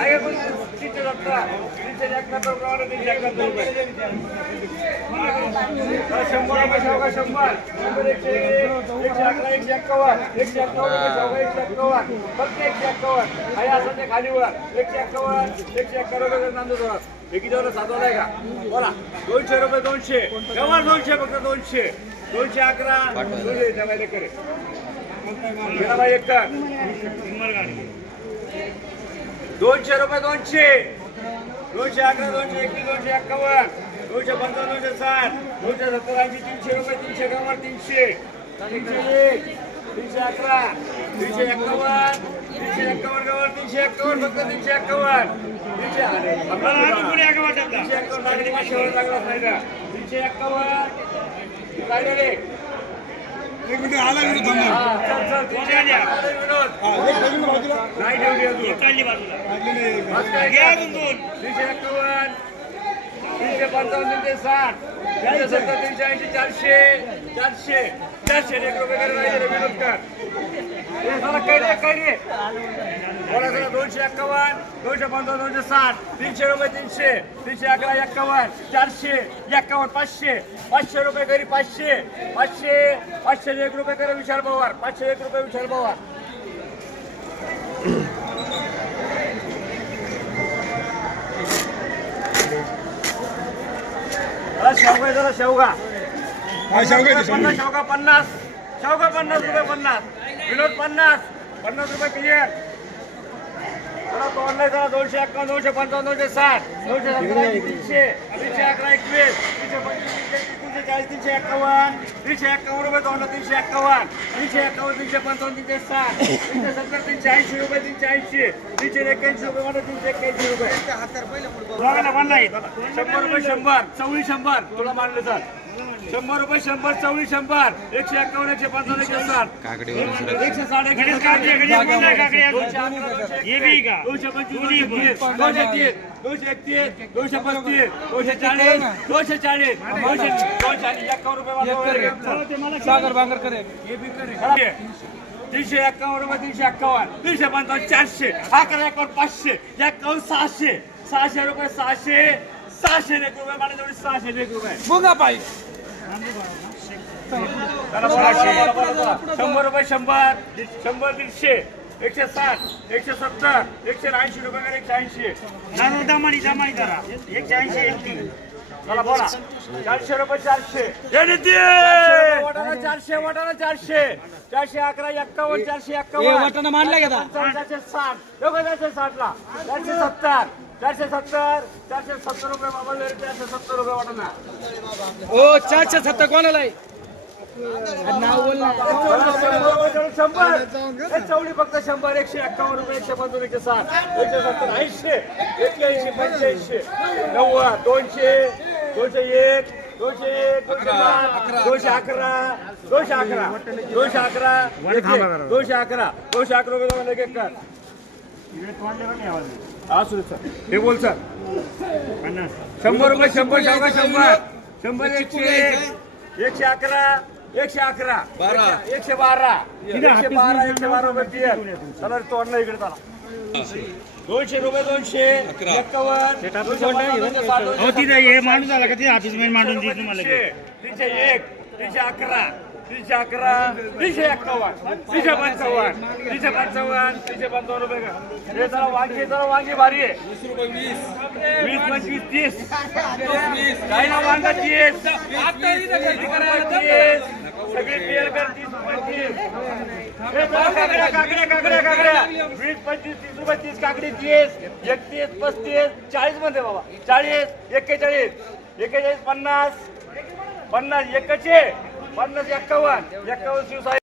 सत्तर तीनशे एकाहत्तर प्रमाणे तीनशे एकाहत्तर रुपये. हा, शंभर रुपये शंभर? शंभर एकशे एक, एकशे अकरा एकशे एक्कावन्न. एकशे एक्कावन्न रुपये शेवगा एकशे एक्कावन्न. फक्त एकशे एक्कावन्न. आहे असं ते खालीवर एकशे एक्कावन्न एकशे एक्कावन्न रुपये किती वाला सातवाला आहे का? बोला. दोनशे रुपये दोनशे. केव्हा दोनशे फक्त दोनशे. दोनशे अकरा. दोनशे करे. एक तर दोनशे रुपये दोनशे. दोनशे अकरा दोनशे एकवीस दोनशे एक्कावन्न दोनशे पंचावन्न दोनशे साठ दोनशे सत्तर ऐंशी तीनशे रुपये तीनशे कवर तीनशे. तीनशे एक तीनशे अकरा तीनशे एक्कावन्न तीनशे एक्कावन्न तीनशे एक्कावन्न फक्त तीनशे एक्कावन्न. तीनशे तीनशे एक्कावन्न तीनशे एक्कावन्न. एक मिनिट आला चल, चल, तीनशे विनोद. नाही तीनशे पंचावन्न तीनशे साठ तीनशे सत्तर तीनशे ऐंशी चारशे चारशे चारशे एक रुपये रे विनोद कर हे काय रे जरा दोनशे एक्कावन्न दोनशे पंचावन्न दोनशे साठ तीनशे रुपये तीनशे तीनशे अकरा एक्कावन्न चारशे एक्कावन्न पाचशे पाचशे रुपये करी पाचशे पाचशे पाचशे एक रुपये करे विशाल पवार पाचशे एक रुपये विशाल पवार. शेवगा जरा शेवगा पन्नास. शेवगा पन्नास? शेवगा पन्नास रुपये पन्नास? विनोद पन्नास पन्नास रुपये क्लिअर. दोनशे अक्कावन्न दोनशे पंचावन्न दोनशे साठ दोनशे सत्तर ऐंशी, तीनशे तीनशे अकरा एकवीस तीनशे पंचवीस तीनशे चाळीस तीनशे एक्कावन्न तीनशे एक्कावन्न रुपये तोडला तीनशे एक्कावन्न तीनशे एक्कावन्न तीनशे पंचावन्न तीनशे साठ तीनशे सत्तर तीनशे ऐंशी रुपये तीनशे ऐंशी तीनशे एक्क्याऐंशी रुपये तीनशे एक्क्याऐंशी रुपये. शंभर रुपये शंभर. चवळी शंभर. तुला मानलं तर. शंभर रुपये शंभर चवळी शंभर एकशे एक्कावन्न एकशे पंचावन्न एकशे साठ. एकशे एकशे दोनशे पंचवीस दोनशे तीस दोनशे एकतीस दोनशे पस्तीस दोनशे चाळीस दोनशे चाळीस. दोनशे दोनशे रुपये सागर बांगर करे खराब. तीनशे एक्कावन्न रुपये तीनशे एक्कावन्न तीनशे पंचावन्न चारशे अकरा एक्कावन्न पाचशे एक्कावन्न सहाशे सहाशे रुपये सहाशे. सहाशे एक रुपये तेवढे सहाशे एक रुपये. चला, सहाशे. शंभर रुपये शंभर शंभर दीडशे एकशे साठ एकशे सत्तर एकशे ऐंशी रुपये करा एकशे ऐंशी. दमानी दमानी करा. एकशे ऐंशी एकटी चला बोला. चारशे रुपये चारशे. वाटाणा चारशे वाटाणा चारशे. चारशे अकरा एक्कावन्न चारशे एक्कावन्न. वाटाणा मांडला चारशे साठ. चारशे साठला. चारशे सत्तर. चारशे सत्तर चारशे सत्तर रुपये बाबा चारशे सत्तर रुपये वाटाणा. ओ चारशे सत्तर कोणाला? नाव बोल ना. शंभर चवळी फक्त शंभर एकशे एक्कावन्न रुपये एकशे पंचावन्न एकशे साठ. एकशे सत्तर ऐंशी एक्क्याऐंशी पंच्याऐंशी. नव्वद दोनशे दोनशे एक दोनशे एक दोनशे दोनशे अकरा दोनशे अकरा दोनशे अकरा. दोनशे अकरा दोनशे अकरा रुपये एक कर असू सर. हे बोल सर. शंभर रुपये शंभर शंभर शंभर. शंभर एकशे एक. एकशे अकरा एकशे अकरा. एकशे- एकशे बारा. एकशे बारा एकशे बारा रुपये चला तोडणं इकडे चला. दोनशे रुपये दोनशे. हो तिथे हे माणूस झाला का? ते ऑफिसमध्ये मांडून तुम्हाला तीनशे एक तीनशे अकरा तीनशे अकरा तीनशे एक्कावन्न तीनशे पंचावन्न तीनशे पंचावन्न तीनशे पंचावन्न रुपये का? हे जरा वांगी जरा वांगी भारी आहे. वीस पंचवीस तीस. काही ना वांगा तीस. तीस सगळे पेर कर तीस पंचवीस. जरा काकड्या काकड्या काकड्या काकड्या? वीस पंचवीस तीस रुपये तीस काकडी तीस एकतीस पस्तीस चाळीसमध्ये बाबा. चाळीस एक्केचाळीस एक्केचाळीस पन्नास पन्नास एकशे पन्नास एक्कावन्न एक्कावन्न शिवसाहेब